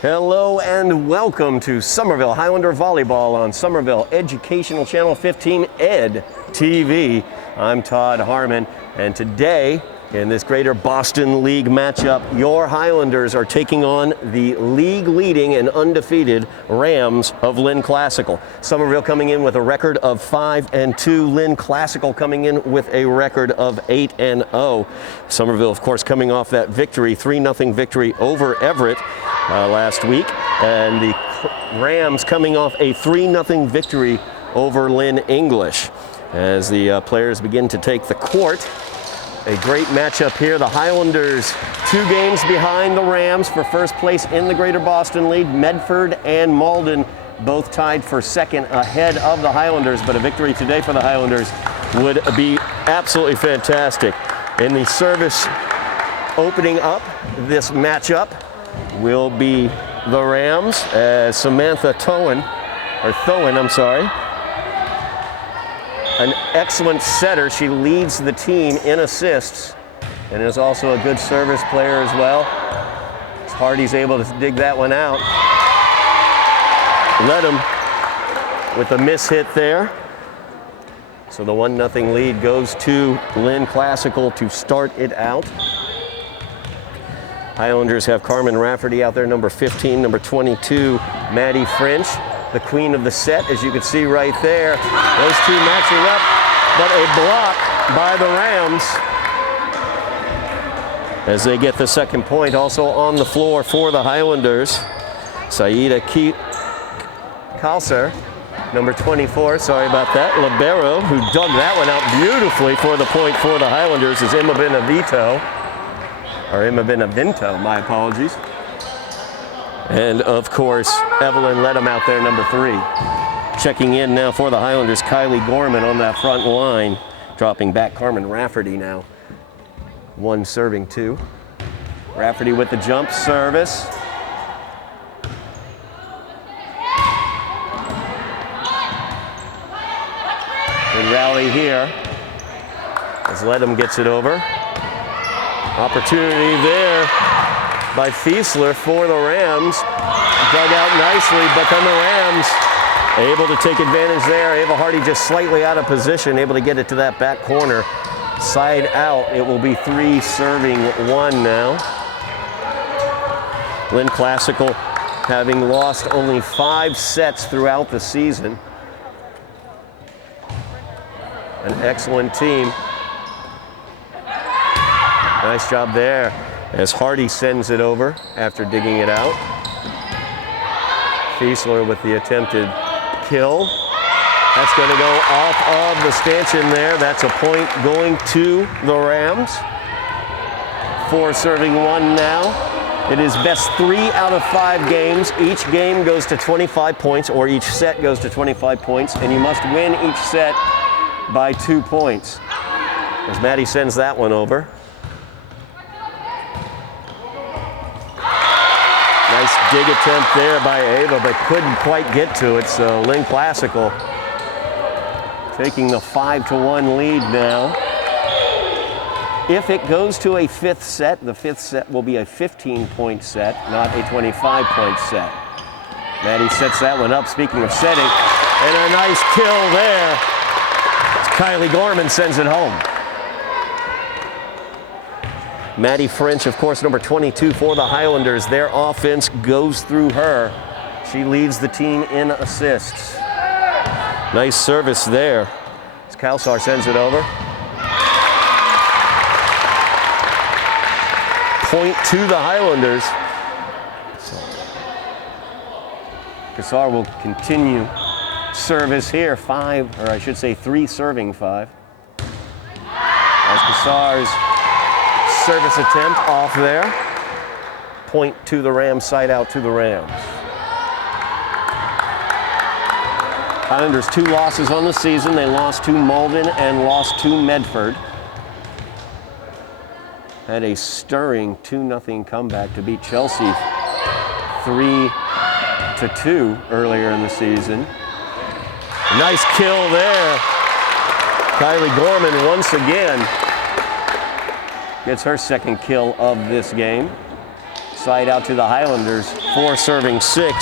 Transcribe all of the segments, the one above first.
Hello and welcome to Somerville Highlander Volleyball on Somerville Educational Channel 15 Ed TV. I'm Todd Harmon, and today in this Greater Boston League matchup, your Highlanders are taking on the league-leading and undefeated Rams of Lynn Classical. Somerville coming in with a record of 5-2. Lynn Classical coming in with a record of 8-0. Somerville, of course, coming off that victory, 3-0 victory over Everett last week, and the Rams coming off a 3-0 victory over Lynn English. As the players begin to take the court, a great matchup here. The Highlanders 2 games behind the Rams for first place in the Greater Boston League. Medford and Malden both tied for second ahead of the Highlanders, but a victory today for the Highlanders would be absolutely fantastic. In the service opening up this matchup will be the Rams, as Samantha Thoen, an excellent setter. She leads the team in assists and is also a good service player as well. As Hardy's able to dig that one out. Led him with a miss hit there. So the 1-0 lead goes to Lynn Classical to start it out. Highlanders have Carmen Rafferty out there, number 15, number 22, Maddie French, the queen of the set, as you can see right there. Those two matching up, but a block by the Rams as they get the second point. Also on the floor for the Highlanders, Saida Kalser, number 24, sorry about that, libero, who dug that one out beautifully for the point for the Highlanders, is Emma Benevento, my apologies. And of course, Evelyn Ledham out there, number 3. Checking in now for the Highlanders, Kylie Gorman on that front line. Dropping back Carmen Rafferty now. 1 serving 2. Rafferty with the jump service. Good rally here as Ledham gets it over. Opportunity there by Fiesler for the Rams. Dug out nicely, but then the Rams able to take advantage there. Ava Hardy just slightly out of position, able to get it to that back corner. Side out, it will be 3 serving 1 now. Lynn Classical having lost only 5 sets throughout the season. An excellent team. Nice job there as Hardy sends it over after digging it out. Fiesler with the attempted kill. That's going to go off of the stanchion there. That's a point going to the Rams. 4 serving 1 now. It is best 3 out of 5 games. Each game goes to 25 points, or each set goes to 25 points, and you must win each set by 2 points. As Maddie sends that one over. Nice dig attempt there by Ava, but couldn't quite get to it. So Lynn Classical taking the 5-1 lead now. If it goes to a 5th set, the 5th set will be a 15-point set, not a 25-point set. Maddie sets that one up, speaking of setting, and a nice kill there. Kylie Gorman sends it home. Maddie French, of course, number 22 for the Highlanders. Their offense goes through her. She leads the team in assists. Nice service there as Kalsar sends it over. Point to the Highlanders. Kalsar will continue service here. 3 serving 5. As Kalsar's service attempt off there. Point to the Rams, side out to the Rams. Highlanders 2 losses on the season. They lost to Malden and lost to Medford. Had a stirring 2-0 comeback to beat Chelsea 3-2 earlier in the season. Nice kill there. Kylie Gorman once again gets her second kill of this game. Side out to the Highlanders, 4 serving 6.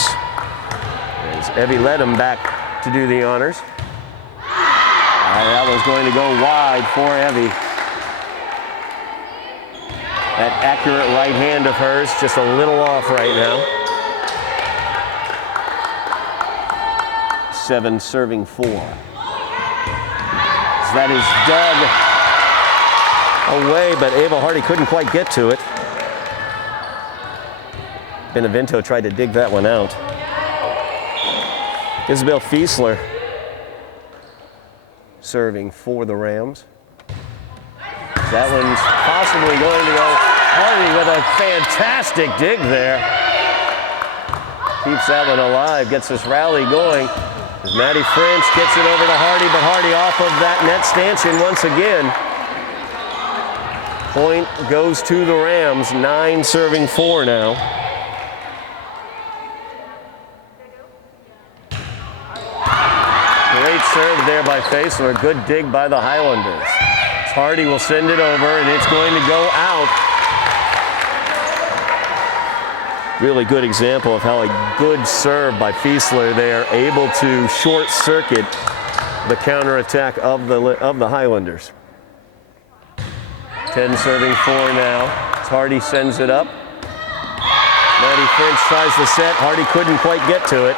As Evie led him back to do the honors. That was going to go wide for Evie. That accurate right hand of hers just a little off right now. 7 serving 4. That is dug away, but Ava Hardy couldn't quite get to it. Benevento tried to dig that one out. Isabel Fiesler serving for the Rams. That one's possibly going to go. Hardy with a fantastic dig there. Keeps that one alive, gets this rally going. As Maddie French gets it over to Hardy, but Hardy off of that net stanchion once again. Point goes to the Rams, 9 serving 4 now. Great serve there by Faisler. Good dig by the Highlanders. Hardy will send it over, and it's going to go out. Really good example of how a good serve by Fiesler there, able to short circuit the counterattack of the Highlanders. 10 serving 4 now. As Hardy sends it up. Maddie French tries the set. Hardy couldn't quite get to it.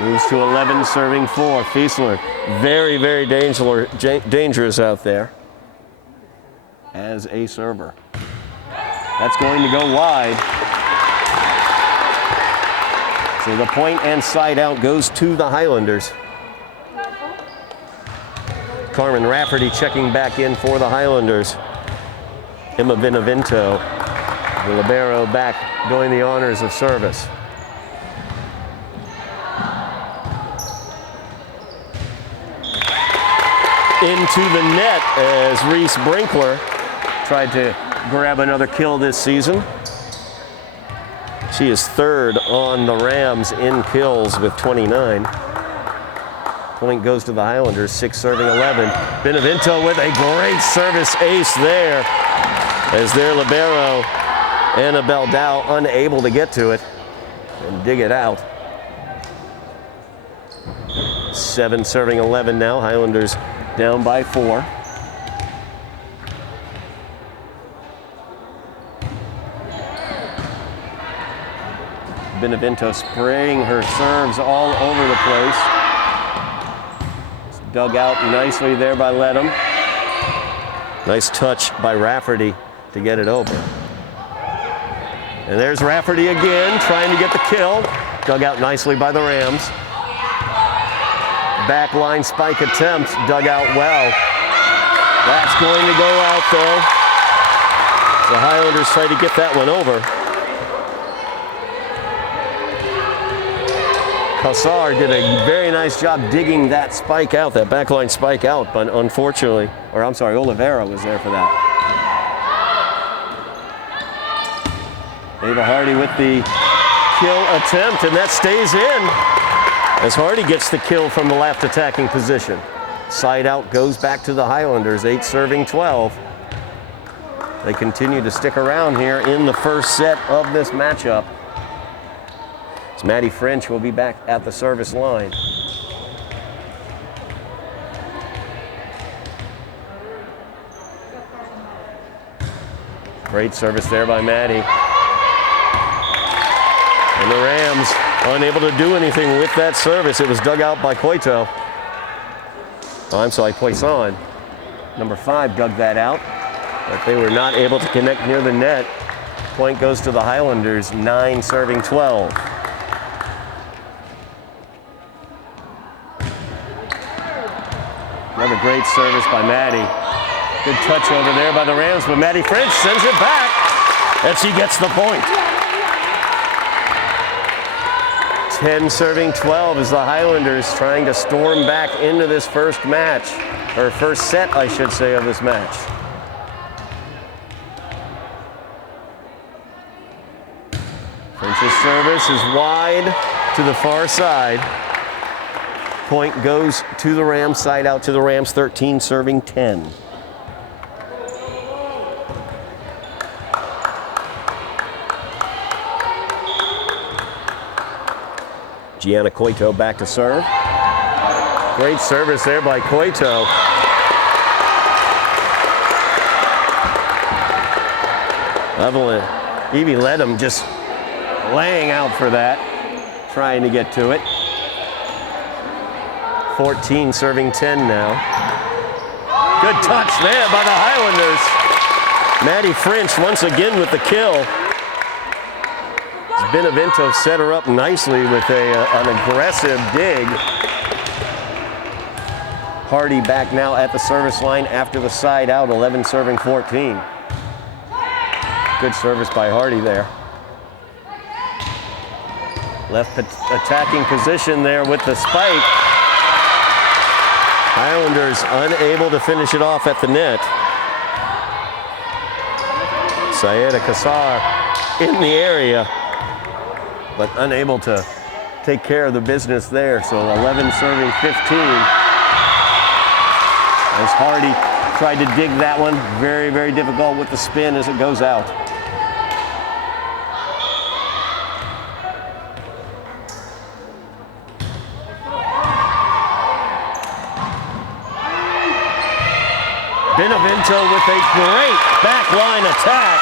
Moves to 11 serving 4. Fiesler, very, very dangerous out there as a server. That's going to go wide. So the point and side out goes to the Highlanders. Carmen Rafferty checking back in for the Highlanders. Emma Benevento, the libero, back doing the honors of service. Into the net as Reese Brinkler tried to grab another kill this season. She is 3rd on the Rams in kills with 29. Point goes to the Highlanders, 6 serving 11. Benevento with a great service ace there as their libero, Annabelle Dow, unable to get to it and dig it out. 7 serving 11 now. Highlanders down by 4. Benevento spraying her serves all over the place. It's dug out nicely there by Ledham. Nice touch by Rafferty to get it over. And there's Rafferty again, trying to get the kill. Dug out nicely by the Rams. Backline spike attempt, dug out well. That's going to go out though. The Highlanders try to get that one over. Kassar did a very nice job digging that spike out, that backline spike out, but unfortunately, Oliveira was there for that. Ava Hardy with the kill attempt, and that stays in. As Hardy gets the kill from the left attacking position. Side out goes back to the Highlanders, 8 serving 12. They continue to stick around here in the first set of this matchup. As Maddie French will be back at the service line. Great service there by Maddie. And the Rams unable to do anything with that service. It was dug out by Coito. Poisson. Number 5 dug that out, but they were not able to connect near the net. Point goes to the Highlanders, 9 serving 12. Another great service by Maddie. Good touch over there by the Rams, but Maddie French sends it back, and she gets the point. 10 serving 12 as the Highlanders trying to storm back into this first match, or first set, I should say, of this match. French's service is wide to the far side. Point goes to the Rams, side out to the Rams, 13 serving 10. Gianna Coito back to serve. Great service there by Coito. Evie Ledham just laying out for that, trying to get to it. 14 serving 10 now. Good touch there by the Highlanders. Maddie French once again with the kill. Benevento set her up nicely with an aggressive dig. Hardy back now at the service line after the side out, 11 serving 14. Good service by Hardy there. Left attacking position there with the spike. Highlanders unable to finish it off at the net. Sayeda Kassar in the area, but unable to take care of the business there. So 11 serving 15. As Hardy tried to dig that one, very, very difficult with the spin as it goes out. Benevento with a great backline attack.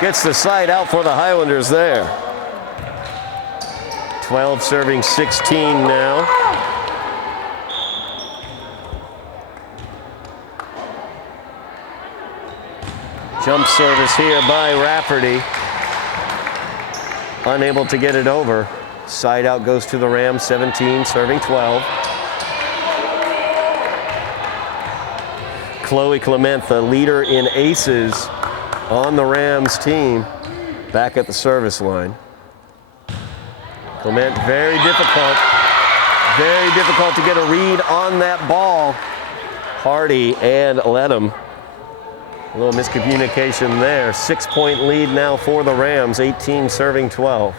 Gets the side out for the Highlanders there. 12 serving 16 now. Jump service here by Rafferty. Unable to get it over. Side out goes to the Rams, 17 serving 12. Chloe Clement, the leader in aces on the Rams team, back at the service line. Clement, very difficult to get a read on that ball. Hardy and Ledham. A little miscommunication there. 6-point lead now for the Rams, 18 serving 12.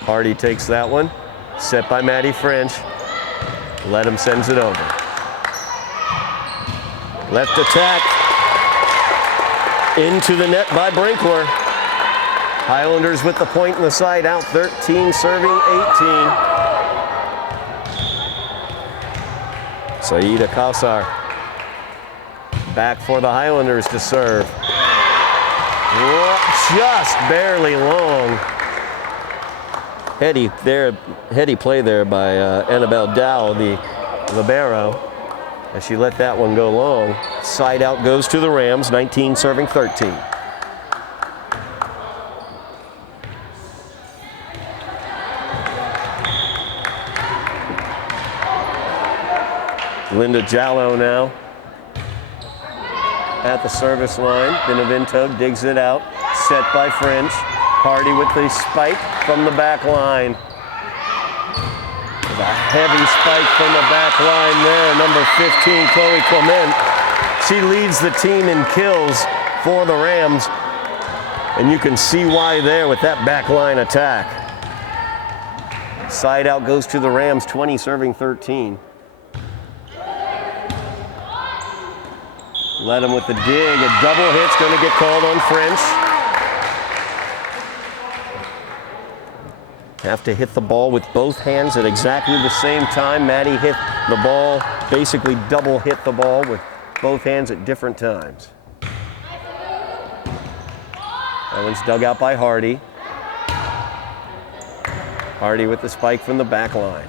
Hardy takes that one, set by Maddie French. Ledham sends it over. Left attack into the net by Brinkler. Highlanders with the point in the side out, 13 serving 18. Sayeda Kassar back for the Highlanders to serve. Just barely long. Heady play there by Annabelle Dow, the libero, as she let that one go long. Side out goes to the Rams, 19 serving 13. Linda Jallo now at the service line. Benevento digs it out, set by French. Hardy with the spike from the back line. With a heavy spike from the back line there, number 15, Chloe Clement. She leads the team in kills for the Rams, and you can see why there with that back line attack. Side out goes to the Rams, 20 serving 13. Ledham with the dig, a double hit's going to get called on French. Have to hit the ball with both hands at exactly the same time. Maddie hit the ball, basically double hit the ball with both hands at different times. That one's dug out by Hardy. Hardy with the spike from the back line.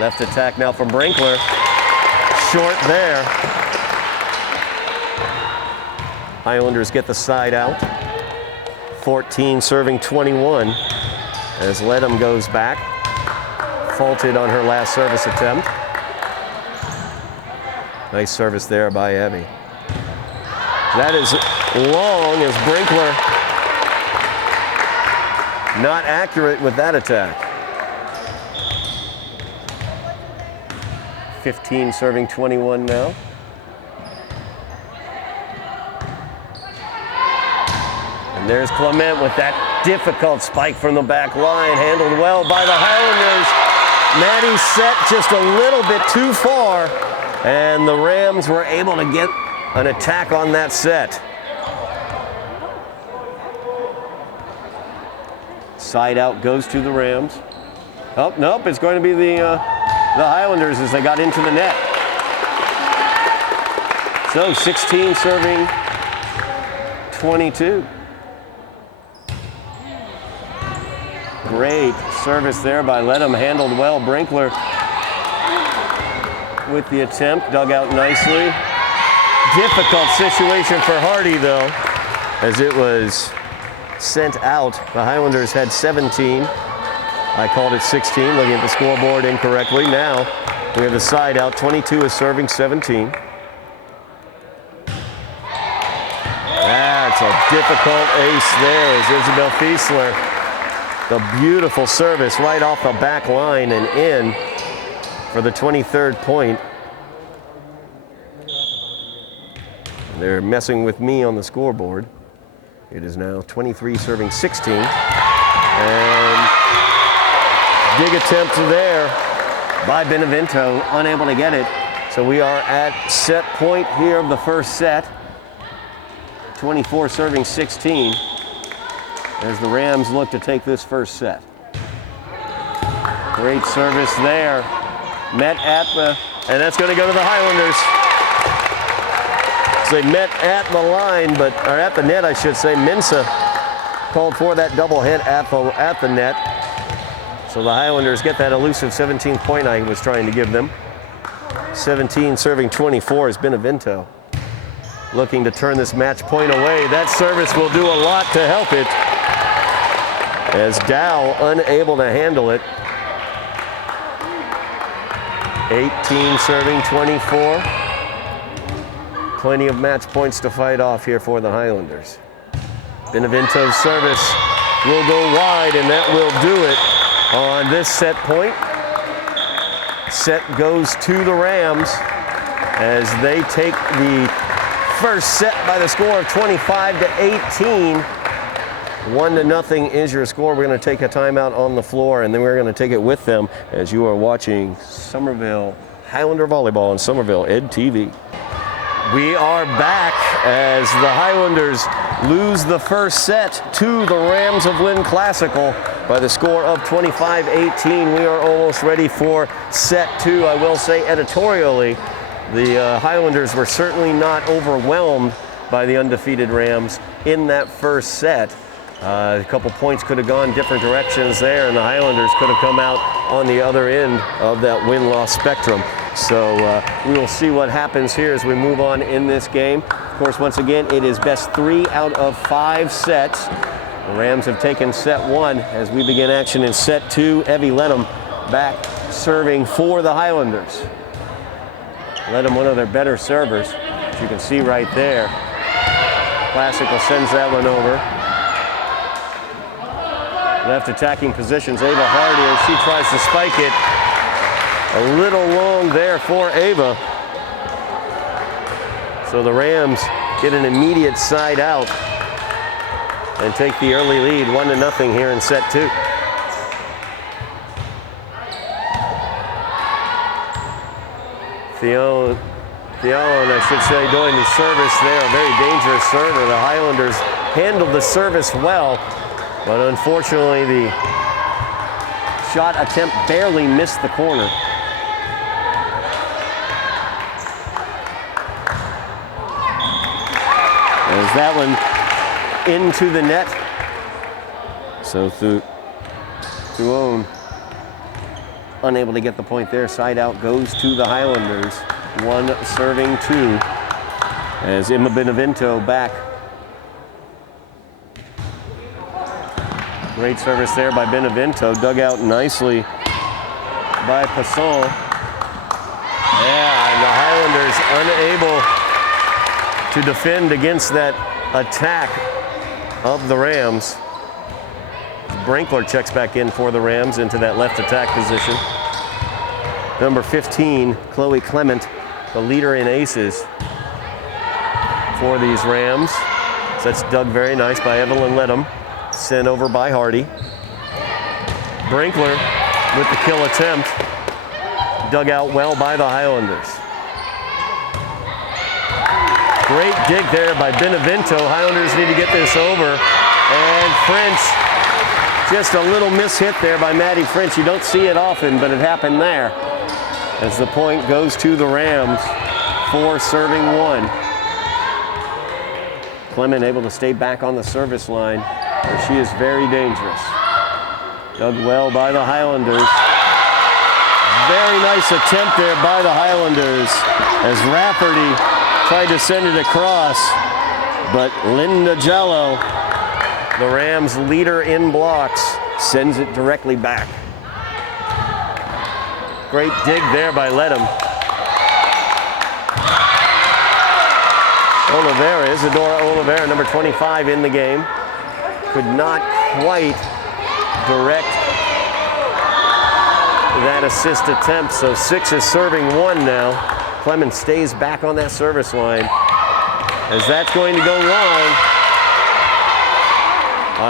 Left attack now from Brinkler. Short there. Highlanders get the side out. 14 serving 21. As Ledham goes back, faulted on her last service attempt. Nice service there by Evie. That is long as Brinkler not accurate with that attack. 15 serving 21 now. And there's Clement with that difficult spike from the back line, handled well by the Highlanders. Maddie set just a little bit too far, and the Rams were able to get an attack on that set. Side out goes to the Rams. Oh, nope, it's going to be the Highlanders as they got into the net. So 16 serving 22. Great service there by Ledham, handled well. Brinkler with the attempt, dug out nicely. Difficult situation for Hardy though, as it was sent out. The Highlanders had 17. I called it 16, looking at the scoreboard incorrectly. Now we have the side out. 22 is serving 17. That's a difficult ace there as Isabel Fiesler. The beautiful service right off the back line and in for the 23rd point. They're messing with me on the scoreboard. It is now 23 serving 16. And big attempt there by Benevento, unable to get it. So we are at set point here of the first set. 24 serving 16 as the Rams look to take this first set. Great service there. Met at the, and that's going to go to the Highlanders. So they met at the line, or at the net, I should say. Mensah called for that double hit at the net. So the Highlanders get that elusive 17th point I was trying to give them. 17 serving 24 is Benevento. Looking to turn this match point away. That service will do a lot to help it, as Dow unable to handle it. 18 serving 24. Plenty of match points to fight off here for the Highlanders. Benevento's service will go wide, and that will do it on this set point. Set goes to the Rams as they take the first set by the score of 25-18. 1-0 is your score. We're going to take a timeout on the floor, and then we're going to take it with them as you are watching Somerville Highlander Volleyball on Somerville Ed TV. We are back as the Highlanders lose the first set to the Rams of Lynn Classical by the score of 25-18. We are almost ready for set two. I will say editorially, the Highlanders were certainly not overwhelmed by the undefeated Rams in that first set. A couple points could have gone different directions there, and the Highlanders could have come out on the other end of that win-loss spectrum. So we will see what happens here as we move on in this game. Of course, once again, it is best 3 out of 5 sets. The Rams have taken set 1 as we begin action in set 2. Evie Ledham back serving for the Highlanders. Ledham, one of their better servers, as you can see right there. Classical sends that one over. Left attacking positions, Ava Hardy, as she tries to spike it. A little long there for Ava. So the Rams get an immediate side out and take the early lead, 1-0 here in set 2. Theon, I should say, doing the service there, a very dangerous server. The Highlanders handled the service well, but unfortunately the shot attempt barely missed the corner. As that one into the net. So Thuon unable to get the point there. Side out goes to the Highlanders. 1 serving 2 as Emma Benevento back. Great service there by Benevento, dug out nicely by Passon. Yeah, and the Highlanders unable to defend against that attack of the Rams. Brinkler checks back in for the Rams into that left attack position. Number 15, Chloe Clement, the leader in aces for these Rams. So that's dug very nice by Evelyn Ledham, sent over by Hardy. Brinkler with the kill attempt, dug out well by the Highlanders. Great dig there by Benevento. Highlanders need to get this over. And French Just a little mishit there by Maddie French. You don't see it often, but it happened there. As the point goes to the Rams, 4 serving 1. Clement able to stay back on the service line, where she is very dangerous. Dug well by the Highlanders. Very nice attempt there by the Highlanders as Rafferty tried to send it across, but Linda Jello, the Rams' leader in blocks, sends it directly back. Great dig there by Ledham. Oliveira, Isadora Oliveira, number 25 in the game. Could not quite direct that assist attempt, so 6 is serving 1 now. Clement stays back on that service line as that's going to go long.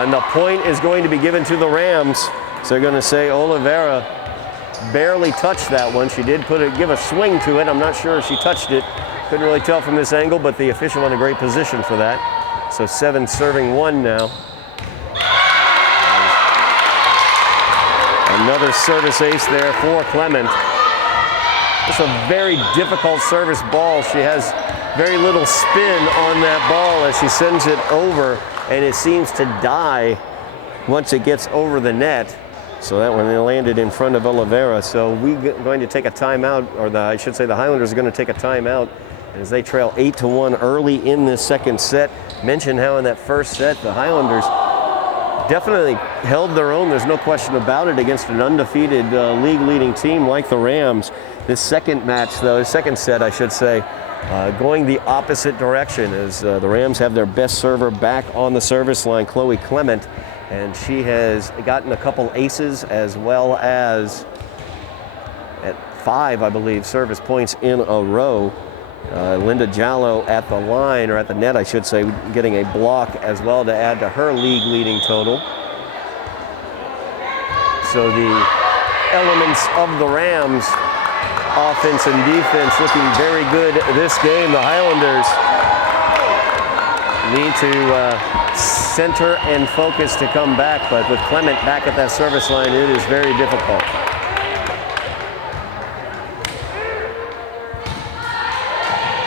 And the point is going to be given to the Rams. So they're going to say Oliveira barely touched that one. She did give a swing to it. I'm not sure if she touched it. Couldn't really tell from this angle, but the official in a great position for that. So 7 serving 1 now. Another service ace there for Clement. It's a very difficult service ball. She has very little spin on that ball as she sends it over, and it seems to die once it gets over the net. So that one landed in front of Oliveira. So we're going to take a timeout, or I should say the Highlanders are going to take a timeout as they trail 8-1 early in this second set. Mentioned how in that first set the Highlanders definitely held their own. There's no question about it against an undefeated league-leading team like the Rams. This second match, though, second set, I should say, going the opposite direction as the Rams have their best server back on the service line, Chloe Clement, and she has gotten a couple aces as well as at 5, I believe, service points in a row. Linda Jallo at the line, or at the net, I should say, getting a block as well to add to her league-leading total. So the elements of the Rams, offense and defense, looking very good this game. The Highlanders need to center and focus to come back, but with Clement back at that service line, it is very difficult.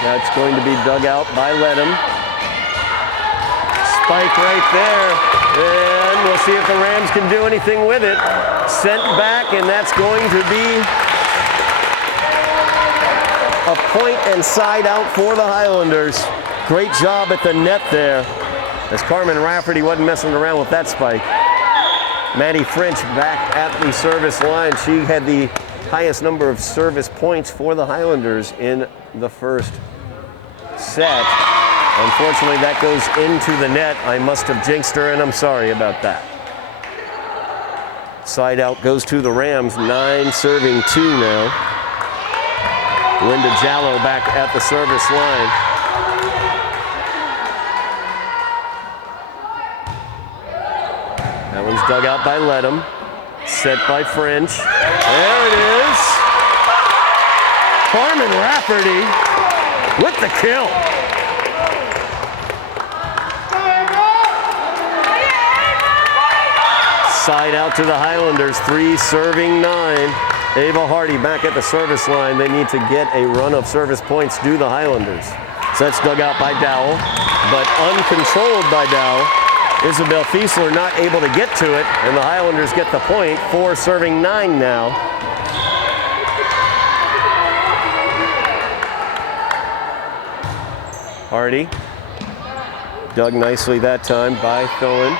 That's going to be dug out by Ledham. Spike right there, and we'll see if the Rams can do anything with it. Sent back, and that's going to be a point and side out for the Highlanders. Great job at the net there, as Carmen Rafferty wasn't messing around with that spike. Maddie French back at the service line. She had the highest number of service points for the Highlanders in the first set. Unfortunately, that goes into the net. I must have jinxed her, and I'm sorry about that. Side out goes to the Rams, 9 serving 2 now. Linda Jallo back at the service line. That one's dug out by Ledham. Set by French. There it is. Harmon Rafferty with the kill. Side out to the Highlanders, 3 serving 9. Ava Hardy back at the service line. They need to get a run of service points due the Highlanders. So that's dug out by Dowell, but uncontrolled by Dowell. Isabel Fiesler not able to get to it, and the Highlanders get the point. 4 serving 9 now. Hardy, dug nicely that time by Thoen.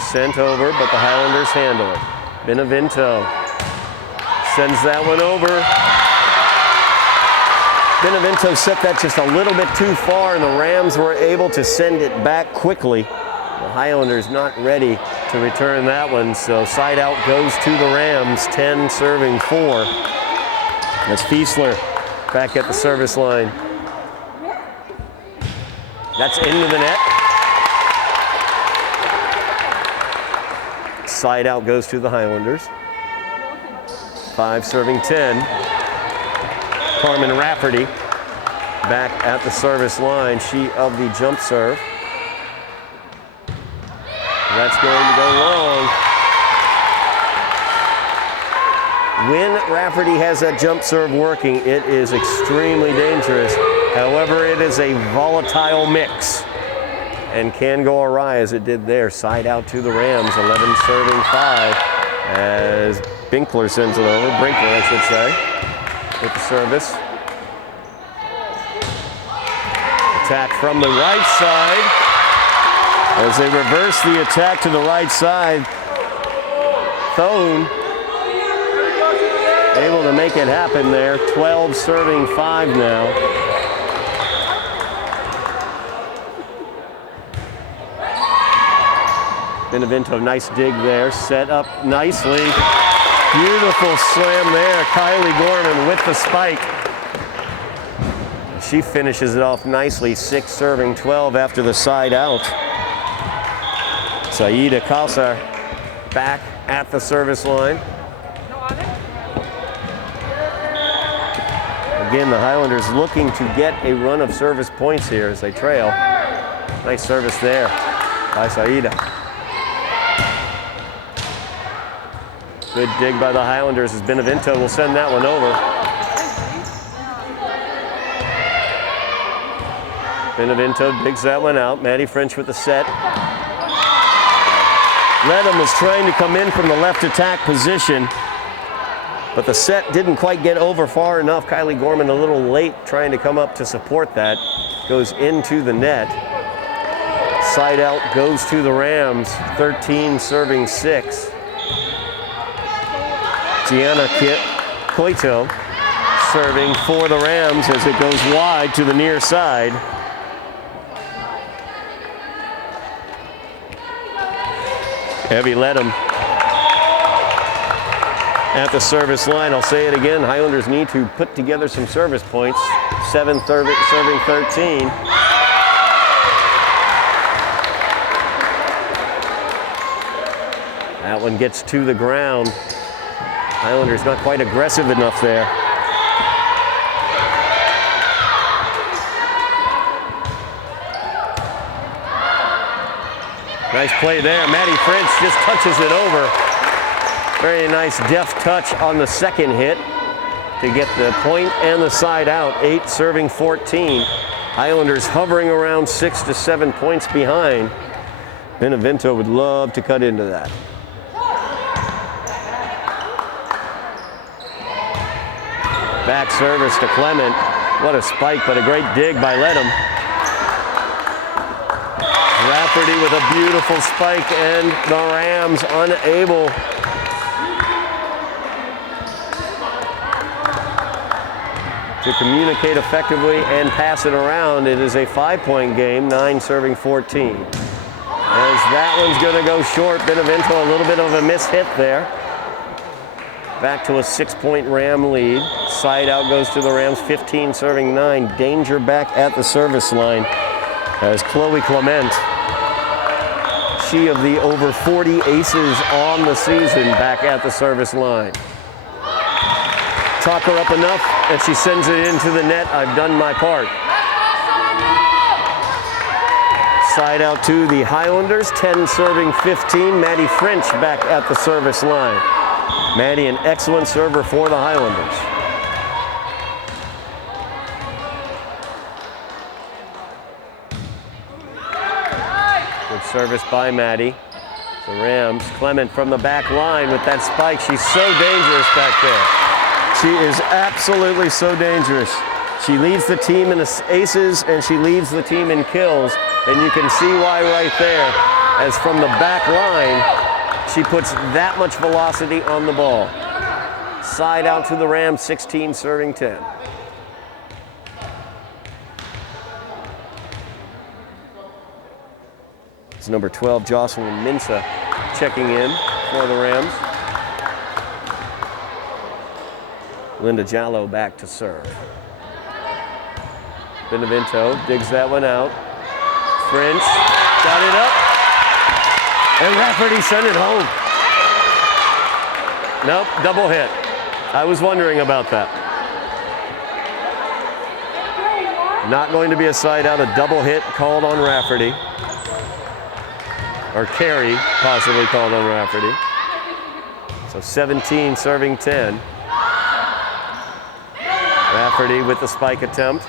Sent over, but the Highlanders handle it. Benevento sends that one over. Benevento set that just a little bit too far, and the Rams were able to send it back quickly. The Highlanders not ready to return that one, so side out goes to the Rams, 10 serving 4. That's Fiesler back at the service line. That's into the net. Side out goes to the Highlanders. 5 serving 10. Carmen Rafferty back at the service line. She of the jump serve. That's going to go long. When Rafferty has that jump serve working, it is extremely dangerous. However, it is a volatile mix and can go awry as it did there. Side out to the Rams, 11 serving 5 as Brinkler sends it over. Brinkler, I should say, with the service. Attack from the right side. As they reverse the attack to the right side, Thone able to make it happen there. 12 serving 5 now. Benevento, nice dig there, set up nicely. Beautiful slam there. Kylie Gorman with the spike. She finishes it off nicely, 6 serving 12 after the side out. Saida Kausar back at the service line. Again, the Highlanders looking to get a run of service points here as they trail. Nice service there by Saida. Good dig by the Highlanders as Benevento will send that one over. Benevento digs that one out. Maddie French with the set. Redham was trying to come in from the left attack position, but the set didn't quite get over far enough. Kylie Gorman a little late trying to come up to support that. Goes into the net. Side out goes to the Rams, 13 serving 6. Gianna Coito serving for the Rams as it goes wide to the near side. Evie Ledham at the service line. I'll say it again, Highlanders need to put together some service points. 7 serving 13. That one gets to the ground. Highlanders not quite aggressive enough there. Nice play there. Maddie French just touches it over. Very nice deft touch on the second hit to get the point and the side out. 8 serving 14. Highlanders hovering around 6 to 7 points behind. Benevento would love to cut into that. Back service to Clement. What a spike, but a great dig by Ledham. Rafferty with a beautiful spike, and the Rams unable to communicate effectively and pass it around. It is a 5-point game, 9 serving 14. As that one's going to go short, Benevento a little bit of a mishit there. Back to a 6-point Ram lead. Side out goes to the Rams, 15 serving 9. Danger back at the service line as Chloe Clement, she of the over 40 aces on the season, back at the service line. Talk her up enough and she sends it into the net. I've done my part. Side out to the Highlanders, 10 serving 15. Maddie French back at the service line. Maddie, an excellent server for the Highlanders. Good service by Maddie. The Rams, Clement from the back line with that spike. She's so dangerous back there. She is absolutely so dangerous. She leads the team in aces and she leads the team in kills. And you can see why right there, as from the back line, she puts that much velocity on the ball. Side out to the Rams, 16 serving 10. It's number 12, Jocelyn Minsa, checking in for the Rams. Linda Jallo back to serve. Benevento digs that one out. French got it up. And Rafferty sent it home. Nope, double hit. I was wondering about that. Not going to be a side out, a double hit called on Rafferty. or carry, possibly called on Rafferty. So 17 serving 10. Rafferty with the spike attempt.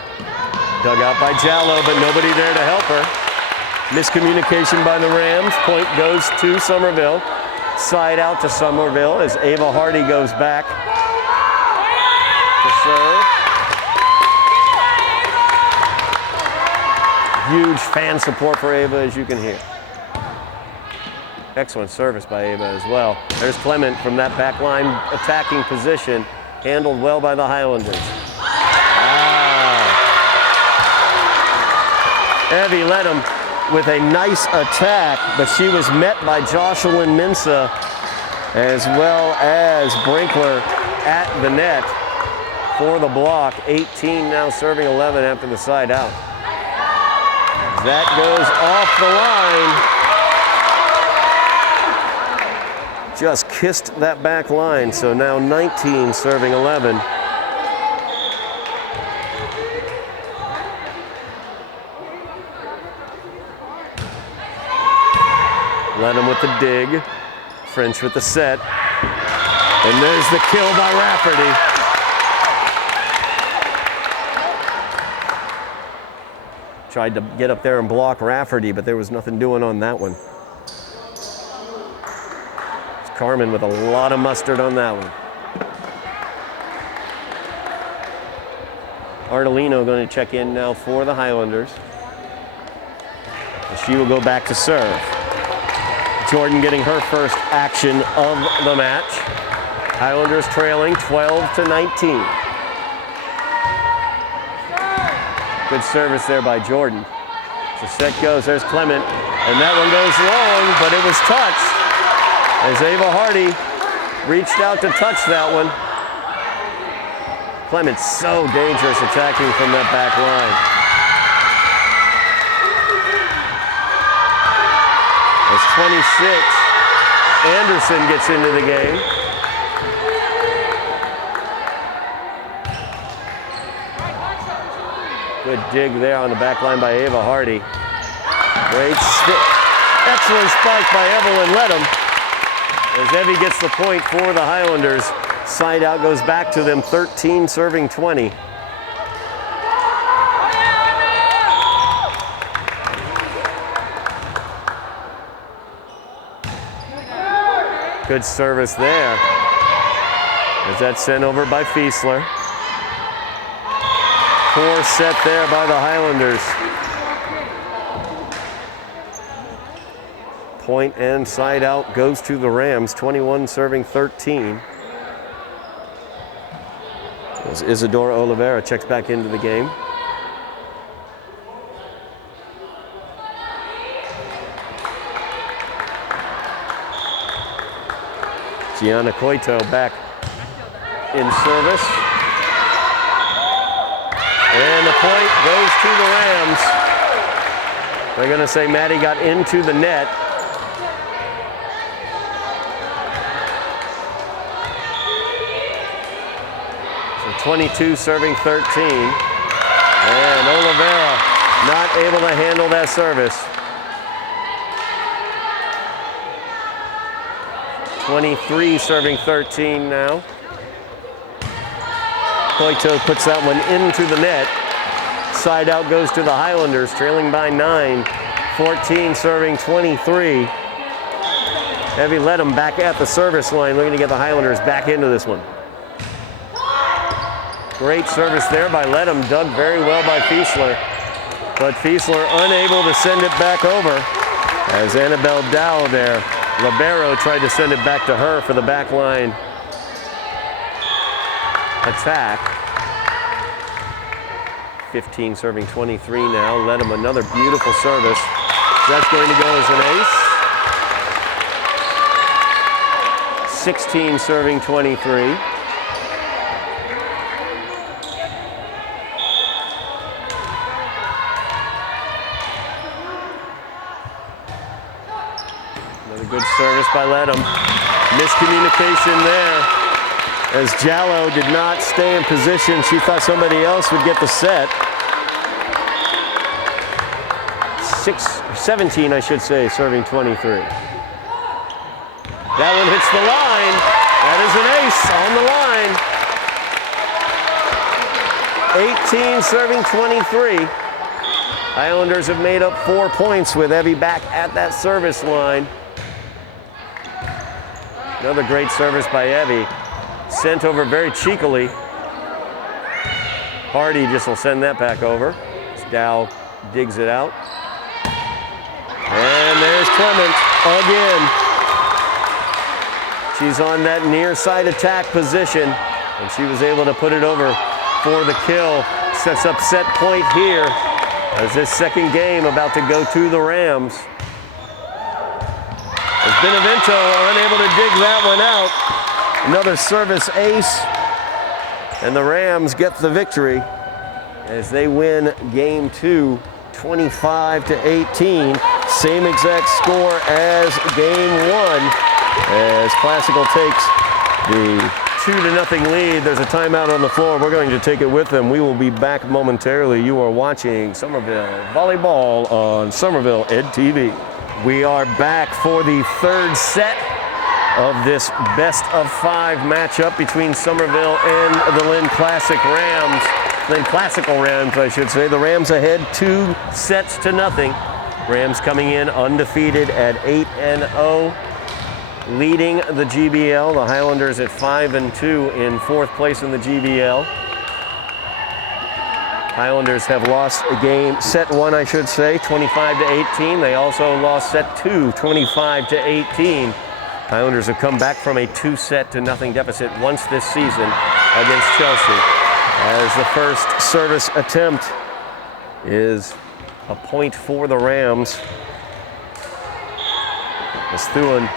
Dug out by Jallo, but nobody there to help her. Miscommunication by the Rams. Point goes to Somerville. Side out to Somerville as Ava Hardy goes back to serve. Huge fan support for Ava, as you can hear. Excellent service by Ava as well. There's Clement from that back line attacking position. Handled well by the Highlanders. Evie led him with a nice attack, but she was met by Jocelyn Minsa as well as Brinkler at the net for the block. 18 now serving 11 after the side out. That goes off the line. Just kissed that back line, so now 19 serving 11. Lenham with the dig, French with the set, and there's the kill by Rafferty. Tried to get up there and block Rafferty, but there was nothing doing on that one. It's Carmen with a lot of mustard on that one. Artolino going to check in now for the Highlanders. She will go back to serve. Jordan getting her first action of the match. Highlanders trailing 12-19. Good service there by Jordan. The set goes, there's Clement, and that one goes long, but it was touched. As Ava Hardy reached out to touch that one. Clement's so dangerous attacking from that back line. As 26, Anderson gets into the game. Good dig there on the back line by Ava Hardy. Great stick. Excellent spike by Evelyn Ledham. As Evie gets the point for the Highlanders. Side out goes back to them, 13 serving 20. Good service there. As that's sent over by Fiesler. Poor set there by the Highlanders. Point and side out goes to the Rams, 21 serving 13. As Isadora Oliveira checks back into the game. Gianna Coito back in service. And the point goes to the Rams. They're going to say Maddie got into the net. So 22 serving 13. And Oliveira not able to handle that service. 23 serving 13 now. Coito puts that one into the net. Side out goes to the Highlanders, trailing by 9. 14 serving 23. Evie Ledham back at the service line, looking to get the Highlanders back into this one. Great service there by Ledham, dug very well by Fiesler. But Fiesler unable to send it back over as Annabelle Dow there. Libero tried to send it back to her for the back line attack. 15 serving 23 now. Ledham another beautiful service. That's going to go as an ace. 16 serving 23. Good service by Ledham. Miscommunication there as Jallo did not stay in position. She thought somebody else would get the set. 17, I should say, serving 23. That one hits the line. That is an ace on the line. 18 serving 23. Highlanders have made up 4 points with Evie back at that service line. Another great service by Evie. Sent over very cheekily. Hardy just will send that back over. As Dow digs it out. And there's Clement again. She's on that near side attack position, and she was able to put it over for the kill. Sets up set point here as this second game about to go to the Rams. As Benevento unable to dig that one out. Another service ace, and the Rams get the victory as they win game 2, 25-18. Same exact score as game 1, as Classical takes the 2-0 lead. There's a timeout on the floor. We're going to take it with them. We will be back momentarily. You are watching Somerville Volleyball on Somerville Ed TV. We are back for the third set of this best-of-5 matchup between Somerville and the Lynn Classical Rams, I should say. The Rams ahead 2-0. Rams coming in undefeated at 8-0, leading the GBL. The Highlanders at 5-2 in 4th place in the GBL. Highlanders have lost a game, set 1, I should say, 25-18. They also lost set 2, 25-18. Highlanders have come back from a 2-0 deficit once this season against Chelsea. As the first service attempt is a point for the Rams. As Thuan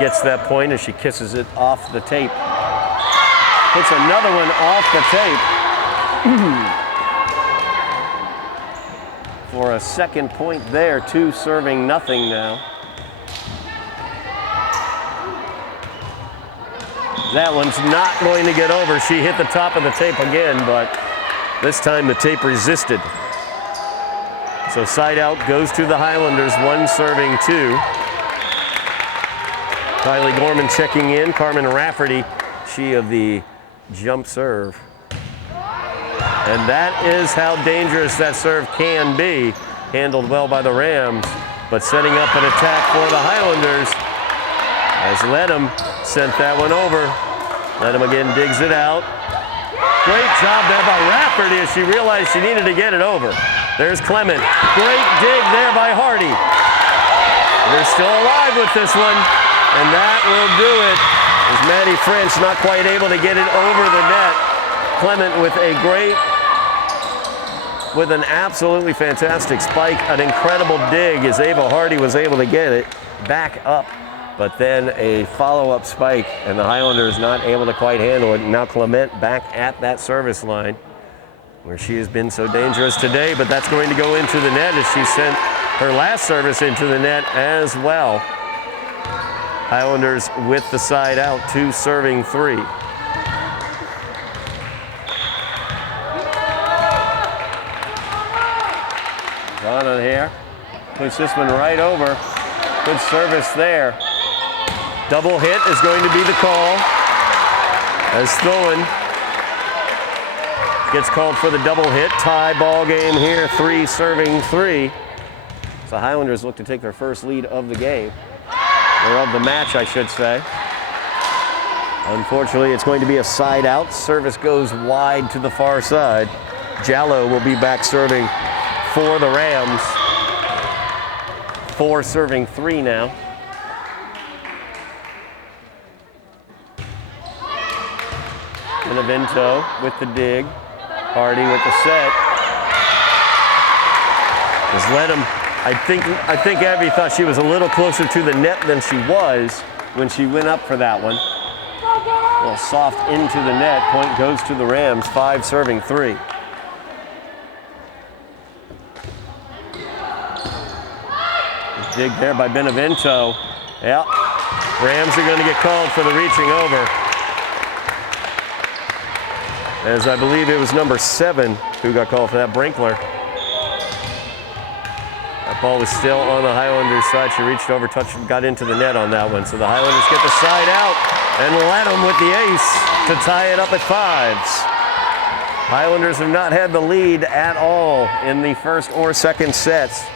gets that point as she kisses it off the tape. Hits another one off the tape. For a second point there, 2 serving nothing now. That one's not going to get over. She hit the top of the tape again, but this time the tape resisted. So side out goes to the Highlanders, 1 serving 2. Kylie Gorman checking in. Carmen Rafferty, she of the jump serve. And that is how dangerous that serve can be. Handled well by the Rams, but setting up an attack for the Highlanders. As Ledham sent that one over. Ledham again digs it out. Great job there by Rafferty as she realized she needed to get it over. There's Clement. Great dig there by Hardy. They're still alive with this one, and that will do it. As Maddie French not quite able to get it over the net. Clement with an absolutely fantastic spike, an incredible dig as Ava Hardy was able to get it back up. But then a follow-up spike, and the Highlanders not able to quite handle it. Now Clement back at that service line, where she has been so dangerous today, but that's going to go into the net as she sent her last service into the net as well. Highlanders with the side out, 2 serving 3. Donna here puts this one right over. Good service there. Double hit is going to be the call as Thuan gets called for the double hit. Tie ball game here, 3 serving 3. So the Highlanders look to take their first lead of the game, or of the match, I should say. Unfortunately, it's going to be a side out. Service goes wide to the far side. Jallo will be back serving for the Rams. 4 serving 3 now. Benevento with the dig. Hardy with the set. Just let him. I think Abby thought she was a little closer to the net than she was when she went up for that one. A little soft into the net. Point goes to the Rams. 5 serving 3. Dig there by Benevento. Yeah. Rams are going to get called for the reaching over. As I believe it was number 7 who got called for that, Brinkler. Ball was still on the Highlanders side. She reached over, touched, got into the net on that one. So the Highlanders get the side out and let them with the ace to tie it up at 5s. Highlanders have not had the lead at all in the first or second sets.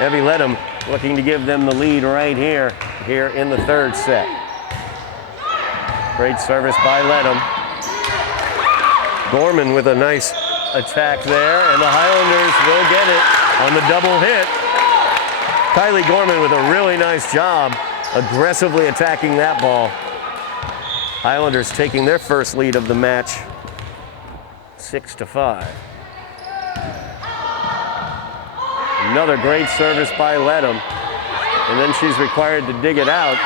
Evie Ledham looking to give them the lead right here in the third set. Great service by Ledham. Gorman with a nice attack there, and the Highlanders will get it on the double hit. Kylie Gorman with a really nice job aggressively attacking that ball. Highlanders taking their first lead of the match, 6-5. Another great service by Ledham, and then she's required to dig it out.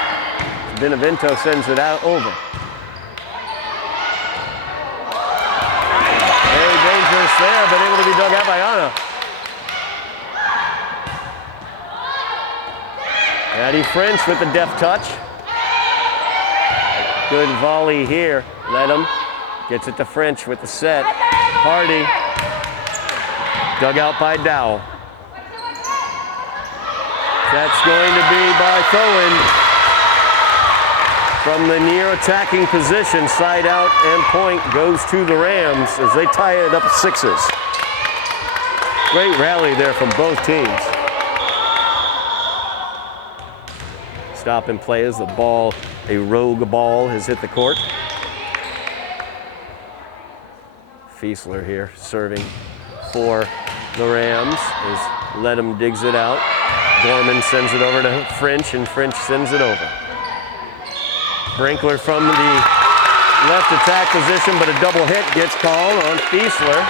Benevento sends it out over. Very dangerous there, but able to be dug out by Anna. Maddie French with the deft touch. Good volley here. Ledham gets it to French with the set. Hardy. Dug out by Dowell. That's going to be by Thoen. From the near attacking position, side out and point goes to the Rams as they tie it up 6s. Great rally there from both teams. Stop and play as the ball, a rogue ball, has hit the court. Fiesler here serving for the Rams as Ledham digs it out. Gorman sends it over to French, and French sends it over. Brinkler from the left attack position, but a double hit gets called on Fiesler.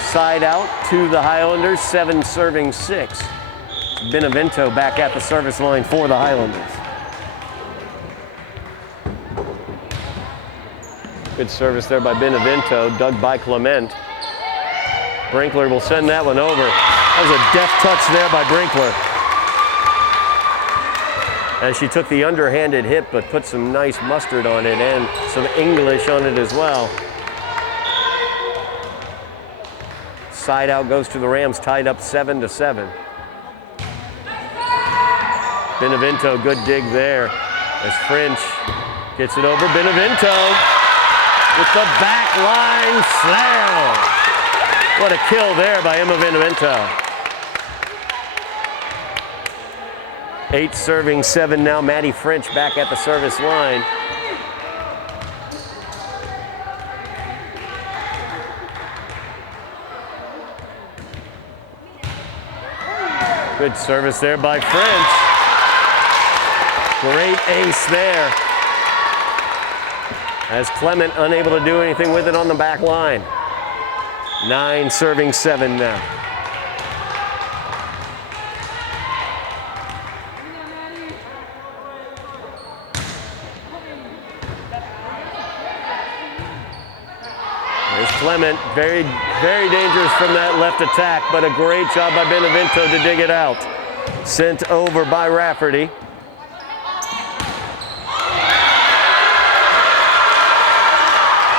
Side out to the Highlanders, 7 serving 6. Benevento back at the service line for the Highlanders. Good service there by Benevento, dug by Clement. Brinkler will send that one over. That was a deft touch there by Brinkler. And she took the underhanded hit, but put some nice mustard on it and some English on it as well. Side out goes to the Rams, tied up 7-7. Benevento, good dig there as French gets it over. Benevento with the back line slam. What a kill there by Emma Benevento. 8 serving 7 now. Maddie French back at the service line. Good service there by French. Great ace there. As Clement unable to do anything with it on the back line. 9 serving 7 now. There's Clement, very, very dangerous from that left attack, but a great job by Benevento to dig it out. Sent over by Rafferty.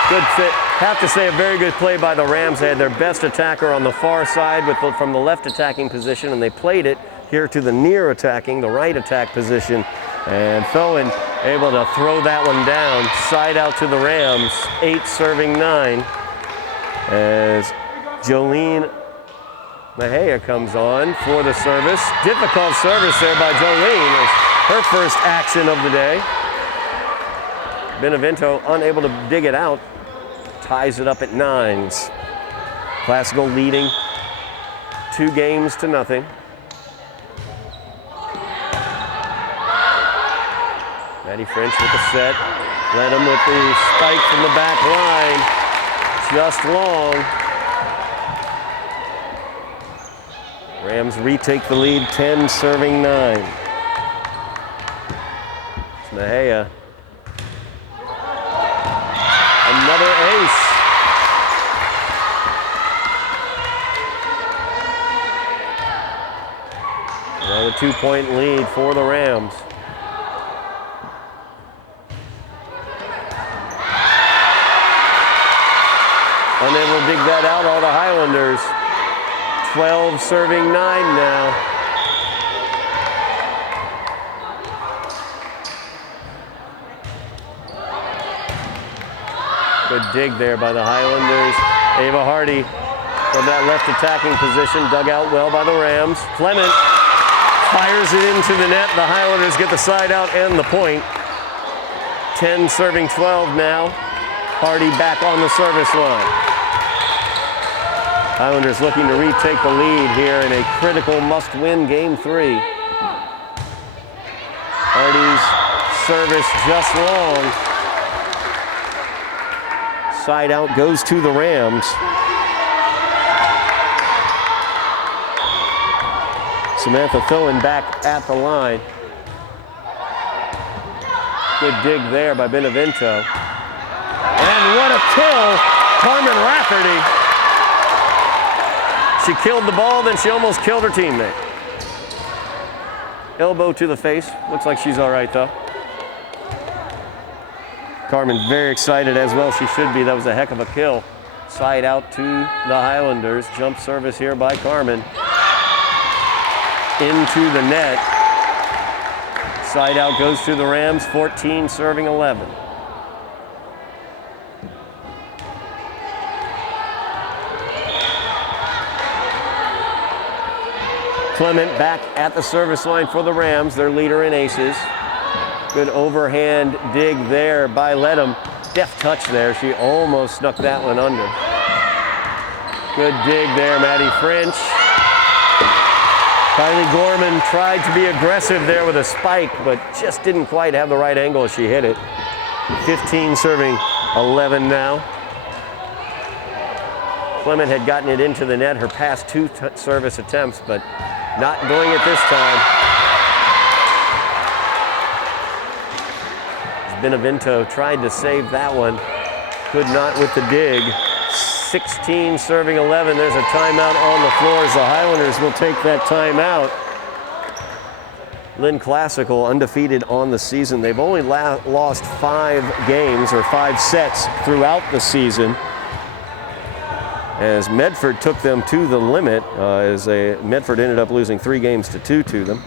Good fit. Have to say a very good play by the Rams. They had their best attacker on the far side from the left attacking position, and they played it here to the near attacking, the right attack position. And Thoen able to throw that one down. Side out to the Rams, 8 serving 9. As Jolene Mejia comes on for the service. Difficult service there by Jolene. It's her first action of the day. Benevento unable to dig it out. Ties it up at 9s. Classical leading 2-0. Maddie French with the set. Ledham with the spike from the back line. Just long. Rams retake the lead, 10 serving 9. It's Mejia. Another ace. Another 2-point lead for the Rams. Unable to dig that out, all the Highlanders. 12 serving 9 now. Good dig there by the Highlanders. Ava Hardy from that left attacking position, dug out well by the Rams. Clement fires it into the net. The Highlanders get the side out and the point. 10 serving 12 now. Hardy back on the service line. Highlanders looking to retake the lead here in a critical must-win game 3. Hardy's service just long. Side out goes to the Rams. Samantha Thillen back at the line. Good dig there by Benevento. And what a kill, Carmen Rafferty. She killed the ball, then she almost killed her teammate. Elbow to the face. Looks like she's all right, though. Carmen very excited, as well she should be. That was a heck of a kill. Side out to the Highlanders. Jump service here by Carmen. Into the net. Side out goes to the Rams, 14 serving 11. Clement back at the service line for the Rams, their leader in aces. Good overhand dig there by Ledham. Deft touch there. She almost snuck that one under. Good dig there, Maddie French. Kylie Gorman tried to be aggressive there with a spike, but just didn't quite have the right angle as she hit it. 15 serving 11 now. Clement had gotten it into the net her past 2 service attempts, but not doing it this time. Benevento tried to save that one. Could not with the dig. 16 serving 11. There's a timeout on the floor as the Highlanders will take that timeout. Lynn Classical undefeated on the season. They've only lost 5 games or 5 sets throughout the season, as Medford took them to the limit, Medford ended up losing 3 games to 2 to them.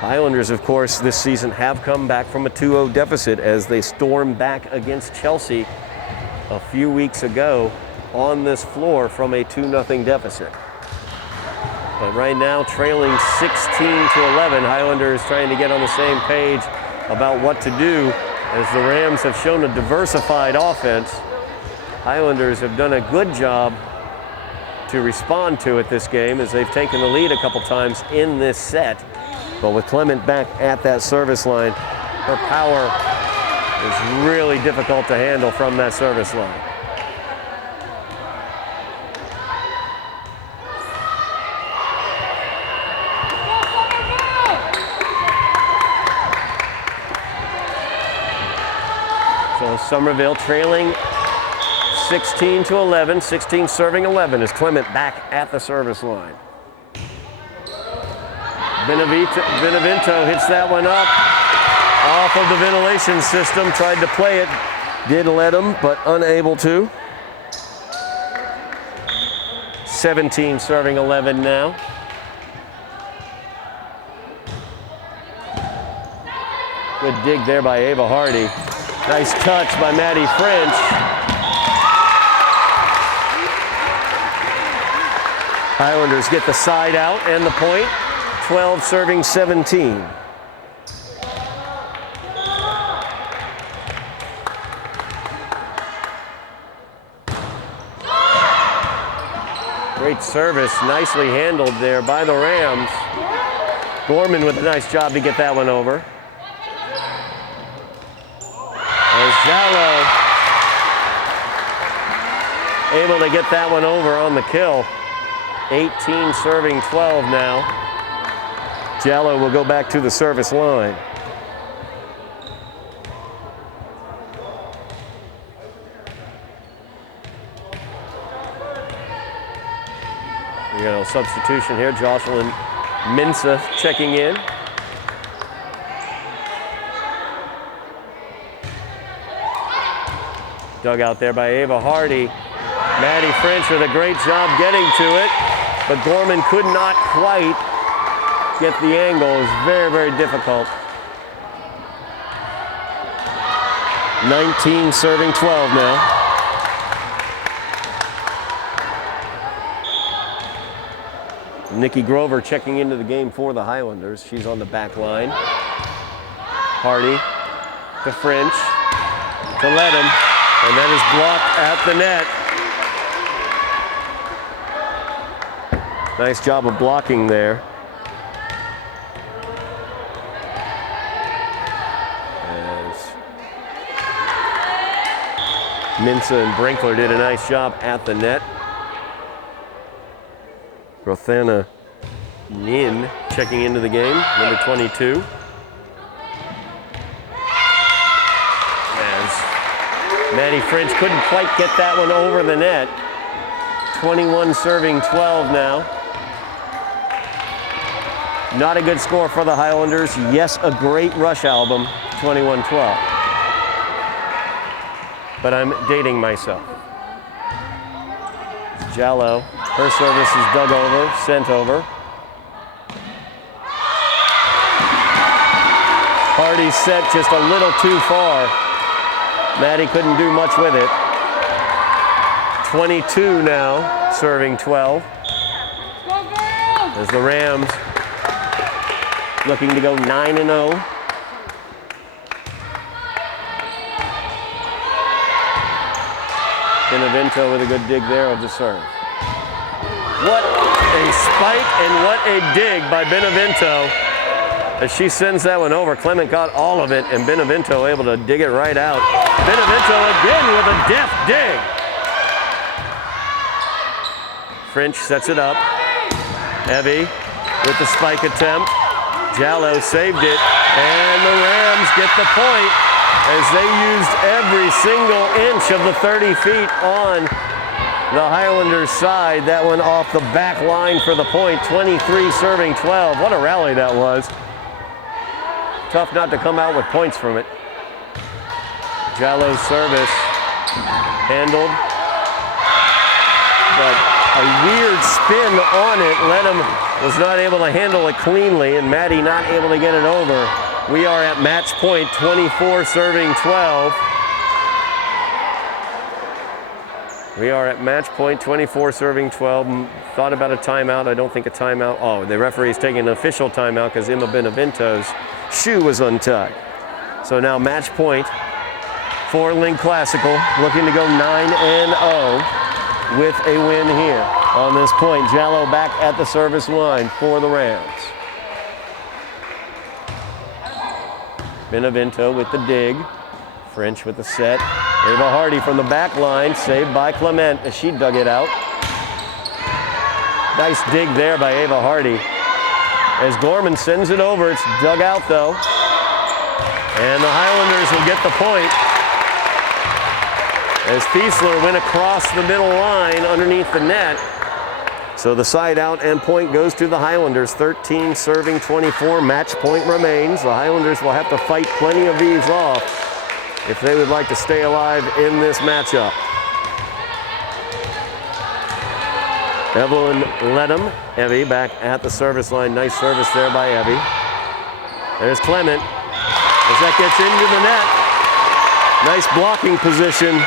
Highlanders, of course, this season have come back from a 2-0 deficit as they stormed back against Chelsea a few weeks ago on this floor from a 2-0 deficit. But right now, trailing 16-11, Highlanders trying to get on the same page about what to do, as the Rams have shown a diversified offense. Highlanders have done a good job to respond to it this game, as they've taken the lead a couple times in this set. But with Clement back at that service line, her power is really difficult to handle from that service line. So Somerville trailing 16-11, 16 serving 11 as Clement back at the service line. Benevento hits that one up off of the ventilation system, tried to play it, did let him, but unable to. 17 serving 11 now. Good dig there by Ava Hardy. Nice touch by Maddie French. Highlanders get the side out and the point. 12 serving 17. Great service, nicely handled there by the Rams. Gorman with a nice job to get that one over. As Jallo able to get that one over on the kill. 18 serving 12 now. Jallo will go back to the service line. We got a substitution here. Jocelyn Minsa checking in. Dug out there by Ava Hardy. Maddie French with a great job getting to it, but Gorman could not quite get the angle. It was very, very difficult. 19 serving 12 now. Nikki Grover checking into the game for the Highlanders. She's on the back line. Hardy to French to Ledham, and that is blocked at the net. Nice job of blocking there. As Minsa and Brinkler did a nice job at the net. Rothana Lynn checking into the game, number 22. As Maddie French couldn't quite get that one over the net. 21 serving 12 now. Not a good score for the Highlanders. Yes, a great Rush album, 21-12. But I'm dating myself. Jallo, her service is dug over, sent over. Hardy set just a little too far. Maddie couldn't do much with it. 22 now, serving 12. As the Rams looking to go 9-0. Benevento with a good dig there of the serve. What a spike and what a dig by Benevento as she sends that one over. Clement got all of it and Benevento able to dig it right out. Benevento again with a deft dig. French sets it up. Evie with the spike attempt. Jallo saved it and the Rams get the point as they used every single inch of the 30 feet on the Highlanders side. That one off the back line for the point. 23 serving 12. What a rally that was. Tough not to come out with points from it. Jallo's service handled, but a weird spin on it. Ledham was not able to handle it cleanly and Maddie not able to get it over. We are at match point, 24 serving 12. We are at match point, 24 serving 12. Thought about a timeout. I don't think a timeout. Oh, the referee's taking an official timeout because Emma Benevento's shoe was untied. So now match point for Lynn Classical, looking to go 9-0 with a win here on this point. Jallo back at the service line for the Rams. Benevento with the dig. French with the set. Ava Hardy from the back line, saved by Clement as she dug it out. Nice dig there by Ava Hardy. As Gorman sends it over, it's dug out though. And the Highlanders will get the point. As Fiesler went across the middle line underneath the net. So the side out and point goes to the Highlanders. 13 serving 24. Match point remains. The Highlanders will have to fight plenty of these off if they would like to stay alive in this matchup. Evelyn Ledham, Evie back at the service line. Nice service there by Evie. There's Clement as that gets into the net. Nice blocking position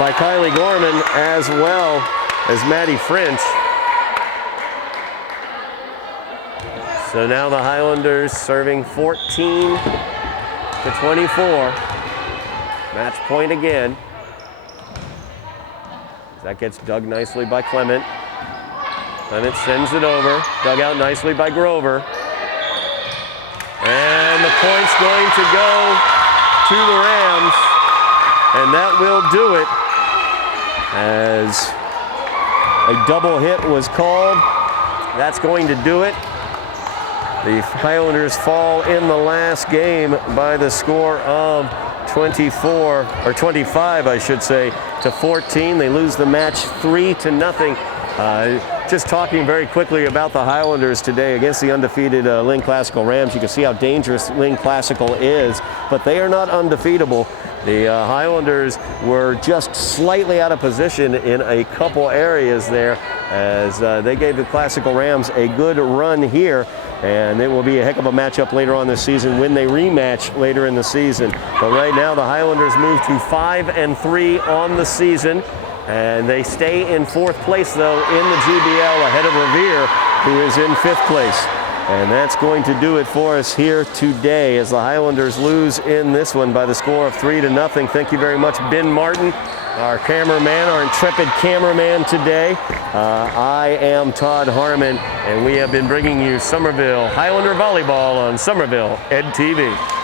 by Kylie Gorman as well as Maddie French. So now the Highlanders serving 14-24. Match point again. That gets dug nicely by Clement. Clement sends it over, dug out nicely by Grover. And the point's going to go to the Rams. And that will do it as a double hit was called. That's going to do it. The Highlanders fall in the last game by the score of 24, or 25, I should say, to 14. They lose the match 3-0. Just talking very quickly about the Highlanders today against the undefeated Lynn Classical Rams. You can see how dangerous Lynn Classical is, but they are not undefeatable. The Highlanders were just slightly out of position in a couple areas there as they gave the Classical Rams a good run here, and it will be a heck of a matchup later on this season when they rematch later in the season. But right now the Highlanders move to 5-3 on the season, and they stay in 4th place though in the GBL ahead of Revere, who is in 5th place. And that's going to do it for us here today as the Highlanders lose in this one by the score of 3-0. Thank you very much, Ben Martin, our cameraman, our intrepid cameraman today. I am Todd Harmon, and we have been bringing you Somerville Highlander Volleyball on Somerville Ed TV.